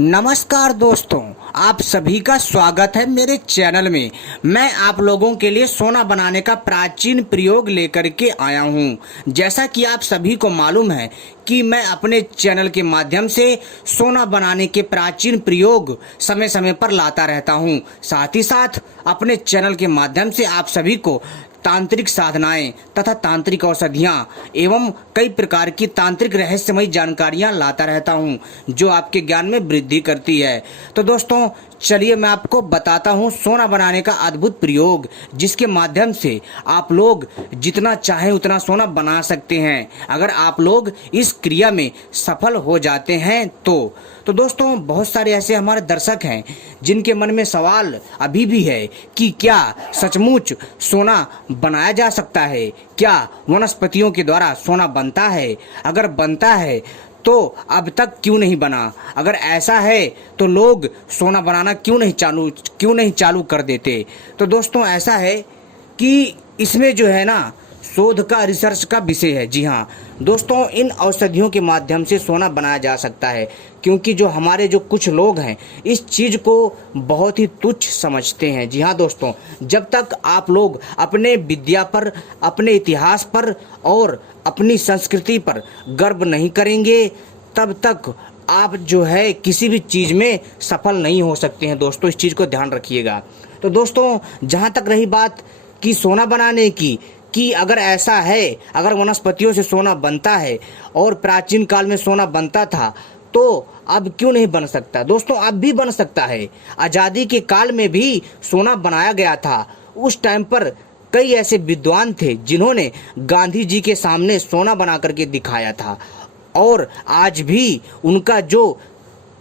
नमस्कार दोस्तों, आप सभी का स्वागत है मेरे चैनल में। मैं आप लोगों के लिए सोना बनाने का प्राचीन प्रयोग लेकर के आया हूं। जैसा कि आप सभी को मालूम है कि मैं अपने चैनल के माध्यम से सोना बनाने के प्राचीन प्रयोग समय समय पर लाता रहता हूं। साथ ही साथ अपने चैनल के माध्यम से आप सभी को तांत्रिक साधनाएं तथा तांत्रिक औषधियां एवं कई प्रकार की तांत्रिक रहस्यमयी जानकारियां लाता रहता हूं, जो आपके ज्ञान में वृद्धि करती है। तो दोस्तों, चलिए मैं आपको बताता हूं सोना बनाने का अद्भुत प्रयोग, जिसके माध्यम से आप लोग जितना चाहें उतना सोना बना सकते हैं, अगर आप लोग इस क्रिया में सफल हो जाते हैं तो दोस्तों, बहुत सारे ऐसे हमारे दर्शक हैं जिनके मन में सवाल अभी भी है कि क्या सचमुच सोना बनाया जा सकता है? क्या वनस्पतियों के द्वारा सोना बनता है? अगर बनता है तो अब तक क्यों नहीं बना? अगर ऐसा है तो लोग सोना बनाना क्यों नहीं चालू कर देते? तो दोस्तों, ऐसा है कि इसमें जो है ना, शोध का, रिसर्च का विषय है। जी हाँ दोस्तों, इन औषधियों के माध्यम से सोना बनाया जा सकता है, क्योंकि जो हमारे जो कुछ लोग हैं इस चीज़ को बहुत ही तुच्छ समझते हैं। जी हाँ दोस्तों, जब तक आप लोग अपने विद्या पर, अपने इतिहास पर और अपनी संस्कृति पर गर्व नहीं करेंगे, तब तक आप जो है किसी भी चीज़ में सफल नहीं हो सकते हैं। दोस्तों, इस चीज़ को ध्यान रखिएगा। तो दोस्तों, जहाँ तक रही बात कि सोना बनाने की, कि अगर ऐसा है, अगर वनस्पतियों से सोना बनता है और प्राचीन काल में सोना बनता था, तो अब क्यों नहीं बन सकता? दोस्तों, अब भी बन सकता है। आज़ादी के काल में भी सोना बनाया गया था। उस टाइम पर कई ऐसे विद्वान थे जिन्होंने गांधी जी के सामने सोना बना करके दिखाया था, और आज भी उनका जो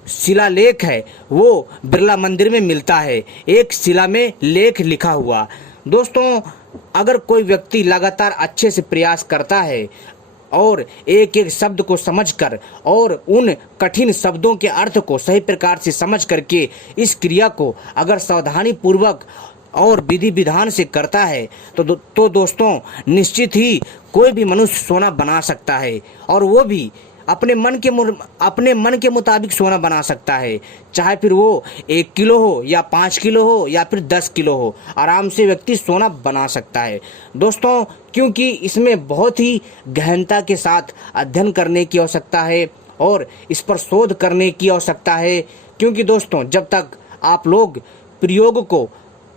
शिलालेख है वो बिरला मंदिर में मिलता है, एक शिला में लेख लिखा हुआ। दोस्तों, अगर कोई व्यक्ति लगातार अच्छे से प्रयास करता है और एक एक शब्द को समझकर और उन कठिन शब्दों के अर्थ को सही प्रकार से समझ करके इस क्रिया को अगर सावधानी पूर्वक और विधि विधान से करता है तो दोस्तों, निश्चित ही कोई भी मनुष्य सोना बना सकता है, और वो भी अपने मन के मुताबिक सोना बना सकता है। चाहे फिर वो 1 किलो हो या 5 किलो हो या फिर 10 किलो हो, आराम से व्यक्ति सोना बना सकता है दोस्तों, क्योंकि इसमें बहुत ही गहनता के साथ अध्ययन करने की आवश्यकता है और इस पर शोध करने की आवश्यकता है। क्योंकि दोस्तों, जब तक आप लोग प्रयोग को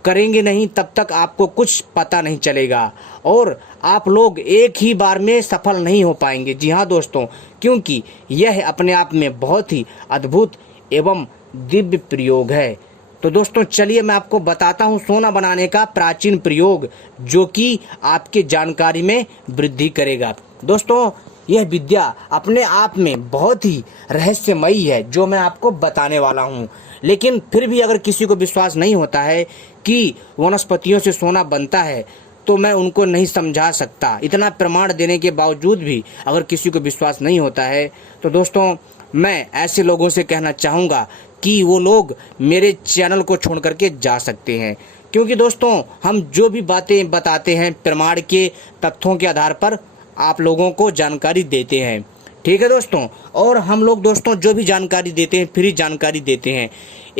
करेंगे नहीं, तब तक आपको कुछ पता नहीं चलेगा और आप लोग एक ही बार में सफल नहीं हो पाएंगे। जी हाँ दोस्तों, क्योंकि यह अपने आप में बहुत ही अद्भुत एवं दिव्य प्रयोग है। तो दोस्तों, चलिए मैं आपको बताता हूँ सोना बनाने का प्राचीन प्रयोग, जो कि आपके जानकारी में वृद्धि करेगा। दोस्तों, यह विद्या अपने आप में बहुत ही रहस्यमयी है, जो मैं आपको बताने वाला हूँ। लेकिन फिर भी अगर किसी को विश्वास नहीं होता है कि वनस्पतियों से सोना बनता है, तो मैं उनको नहीं समझा सकता। इतना प्रमाण देने के बावजूद भी अगर किसी को विश्वास नहीं होता है, तो दोस्तों, मैं ऐसे लोगों से कहना चाहूँगा कि वो लोग मेरे चैनल को छोड़ करके जा सकते हैं। क्योंकि दोस्तों, हम जो भी बातें बताते हैं प्रमाण के तथ्यों के आधार पर आप लोगों को जानकारी देते हैं। ठीक है दोस्तों, और हम लोग दोस्तों जो भी जानकारी देते हैं फ्री जानकारी देते हैं,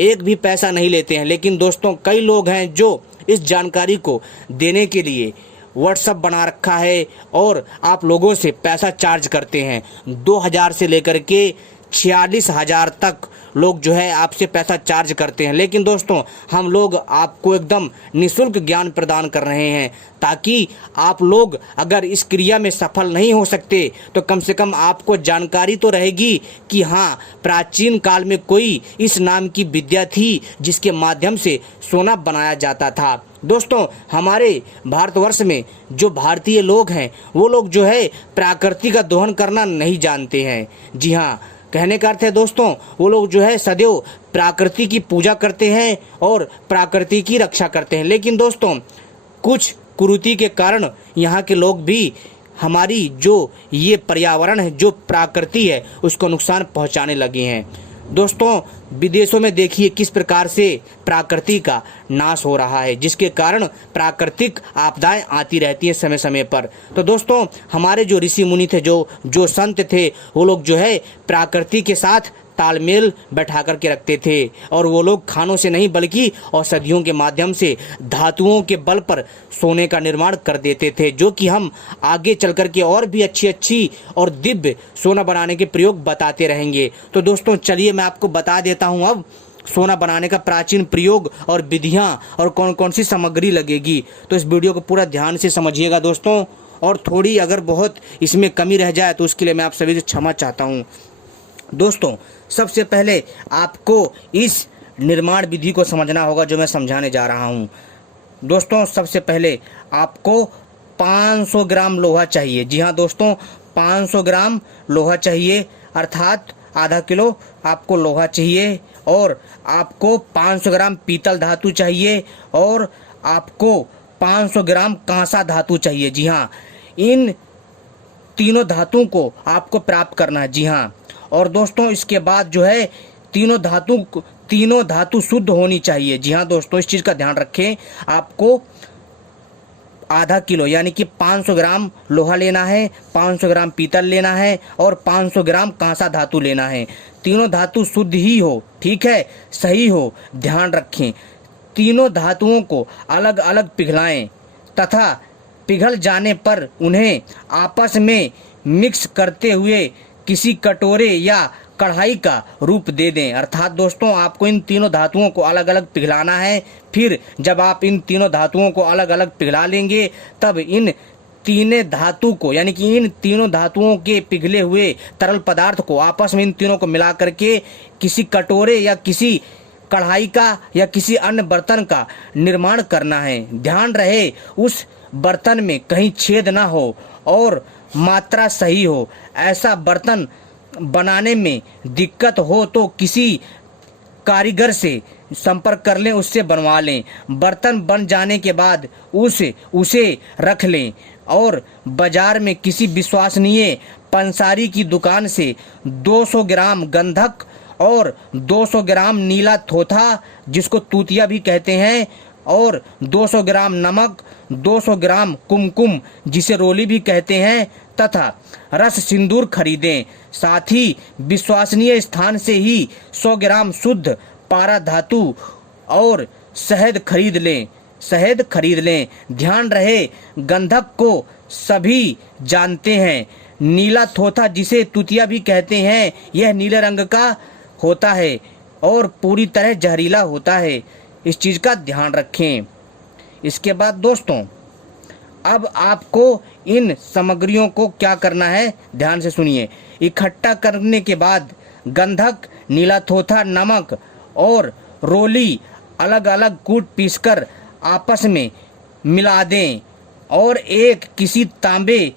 एक भी पैसा नहीं लेते हैं। लेकिन दोस्तों, कई लोग हैं जो इस जानकारी को देने के लिए व्हाट्सएप बना रखा है और आप लोगों से पैसा चार्ज करते हैं। 2000 से लेकर के 46,000 तक लोग जो है आपसे पैसा चार्ज करते हैं। लेकिन दोस्तों, हम लोग आपको एकदम निःशुल्क ज्ञान प्रदान कर रहे हैं, ताकि आप लोग अगर इस क्रिया में सफल नहीं हो सकते तो कम से कम आपको जानकारी तो रहेगी कि हाँ, प्राचीन काल में कोई इस नाम की विद्या थी जिसके माध्यम से सोना बनाया जाता था। दोस्तों, हमारे भारतवर्ष में जो भारतीय लोग हैं वो लोग जो है प्रकृति का दोहन करना नहीं जानते हैं। जी हाँ, कहने का अर्थ है दोस्तों, वो लोग जो है सदैव प्रकृति की पूजा करते हैं और प्रकृति की रक्षा करते हैं। लेकिन दोस्तों, कुछ कुरीति के कारण यहाँ के लोग भी हमारी जो ये पर्यावरण है, जो प्रकृति है, उसको नुकसान पहुँचाने लगे हैं। दोस्तों, विदेशों में देखिए किस प्रकार से प्रकृति का नाश हो रहा है, जिसके कारण प्राकृतिक आपदाएं आती रहती हैं समय समय पर। तो दोस्तों, हमारे जो ऋषि मुनि थे, जो संत थे, वो लोग जो है प्रकृति के साथ तालमेल बैठा कर के रखते थे और वो लोग खानों से नहीं बल्कि औषधियों के माध्यम से धातुओं के बल पर सोने का निर्माण कर देते थे, जो कि हम आगे चल कर के और भी अच्छी और दिव्य सोना बनाने के प्रयोग बताते रहेंगे। तो दोस्तों चलिए मैं आपको बता देता हूँ अब सोना बनाने का प्राचीन प्रयोग और विधियां और कौन कौन सी सामग्री लगेगी। तो इस वीडियो को पूरा ध्यान से समझिएगा दोस्तों, और थोड़ी अगर बहुत इसमें कमी रह जाए तो उसके लिए मैं आप सभी से क्षमा चाहता हूं। दोस्तों सबसे पहले आपको इस निर्माण विधि को समझना होगा जो मैं समझाने जा रहा हूं। दोस्तों सबसे पहले आपको 500 ग्राम लोहा चाहिए। जी हाँ दोस्तों, 500 ग्राम लोहा चाहिए, अर्थात आधा किलो आपको लोहा चाहिए। और आपको 500 ग्राम पीतल धातु चाहिए और आपको 500 ग्राम कांसा धातु चाहिए। जी हाँ, इन तीनों धातुओं को आपको प्राप्त करना है। जी हाँ, और दोस्तों इसके बाद जो है तीनों धातु शुद्ध होनी चाहिए। जी हाँ दोस्तों, इस चीज़ का ध्यान रखें। आपको आधा किलो यानी कि 500 ग्राम लोहा लेना है, 500 ग्राम पीतल लेना है और 500 ग्राम कांसा धातु लेना है। तीनों धातु शुद्ध ही हो, ठीक है, सही हो, ध्यान रखें। तीनों धातुओं को अलग अलग पिघलाएं तथा पिघल जाने पर उन्हें आपस में मिक्स करते हुए किसी कटोरे या कढ़ाई का रूप दे दें। अर्थात दोस्तों आपको इन तीनों धातुओं को अलग अलग पिघलाना है। फिर जब आप इन तीनों धातुओं को अलग अलग पिघला लेंगे तब इन तीनों धातु को यानी कि इन तीनों धातुओं के पिघले हुए तरल पदार्थ को आपस में इन तीनों को मिला करके किसी कटोरे या किसी कढ़ाई का या किसी अन्य बर्तन का निर्माण करना है। ध्यान रहे उस बर्तन में कहीं छेद ना हो और मात्रा सही हो। ऐसा बर्तन बनाने में दिक्कत हो तो किसी कारीगर से संपर्क कर लें, उससे बनवा लें। बर्तन बन जाने के बाद उसे रख लें और बाजार में किसी विश्वसनीय पंसारी की दुकान से 200 ग्राम गंधक और 200 ग्राम नीला थोथा जिसको तूतिया भी कहते हैं और 200 ग्राम नमक, 200 ग्राम कुमकुम जिसे रोली भी कहते हैं तथा रस सिंदूर खरीदें। साथ ही विश्वसनीय स्थान से ही 100 ग्राम शुद्ध पारा धातु और शहद खरीद लें। ध्यान रहे गंधक को सभी जानते हैं। नीला थोथा जिसे तुतिया भी कहते हैं, यह नीले रंग का होता है और पूरी तरह जहरीला होता है। इस चीज़ का ध्यान रखें। इसके बाद दोस्तों अब आपको इन सामग्रियों को क्या करना है, ध्यान से सुनिए। इकट्ठा करने के बाद गंधक, नीला थोथा, नमक और रोली अलग अलग कूट पीसकर आपस में मिला दें और एक किसी तांबे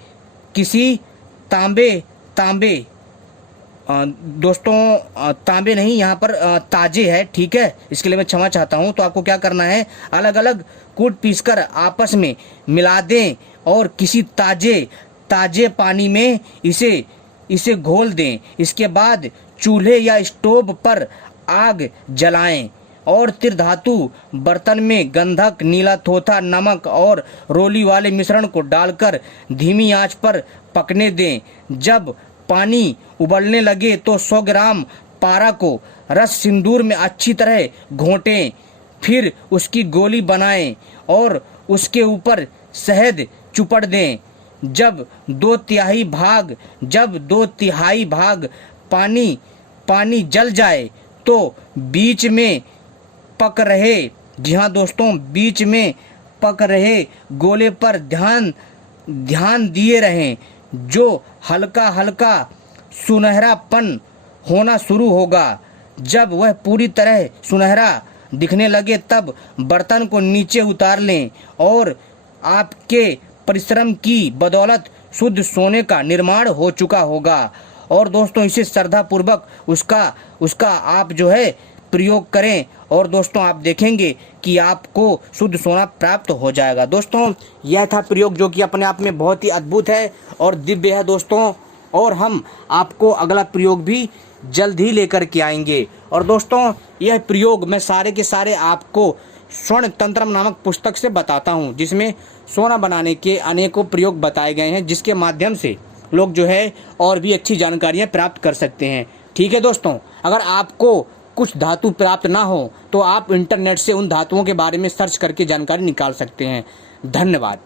दोस्तों तांबे नहीं, यहाँ पर ताजे है, ठीक है, इसके लिए मैं क्षमा चाहता हूँ। तो आपको क्या करना है, अलग अलग कूट पीसकर आपस में मिला दें और किसी ताजे पानी में इसे घोल दें। इसके बाद चूल्हे या स्टोव पर आग जलाएं और त्रिधातु बर्तन में गंधक, नीला थोथा, नमक और रोली वाले मिश्रण को डालकर धीमी आंच पर पकने दें। जब पानी उबलने लगे तो 100 ग्राम पारा को रस सिंदूर में अच्छी तरह घोंटें। फिर उसकी गोली बनाएं और उसके ऊपर शहद चुपड़ दें। जब 2/3 भाग पानी जल जाए तो बीच में पक रहे, जी हाँ दोस्तों, बीच में पक रहे गोले पर ध्यान दिए रहें। जो हल्का हल्का सुनहरापन होना शुरू होगा, जब वह पूरी तरह सुनहरा दिखने लगे तब बर्तन को नीचे उतार लें और आपके परिश्रम की बदौलत शुद्ध सोने का निर्माण हो चुका होगा। और दोस्तों इसे श्रद्धापूर्वक उसका आप जो है प्रयोग करें और दोस्तों आप देखेंगे कि आपको शुद्ध सोना प्राप्त हो जाएगा। दोस्तों यह था प्रयोग जो कि अपने आप में बहुत ही अद्भुत है और दिव्य है दोस्तों, और हम आपको अगला प्रयोग भी जल्द ही लेकर के आएंगे। और दोस्तों यह प्रयोग मैं सारे के सारे आपको स्वर्ण तंत्रम नामक पुस्तक से बताता हूँ, जिसमें सोना बनाने के अनेकों प्रयोग बताए गए हैं, जिसके माध्यम से लोग जो है और भी अच्छी जानकारियाँ प्राप्त कर सकते हैं। ठीक है दोस्तों, अगर आपको कुछ धातु प्राप्त ना हो तो आप इंटरनेट से उन धातुओं के बारे में सर्च करके जानकारी निकाल सकते हैं। धन्यवाद।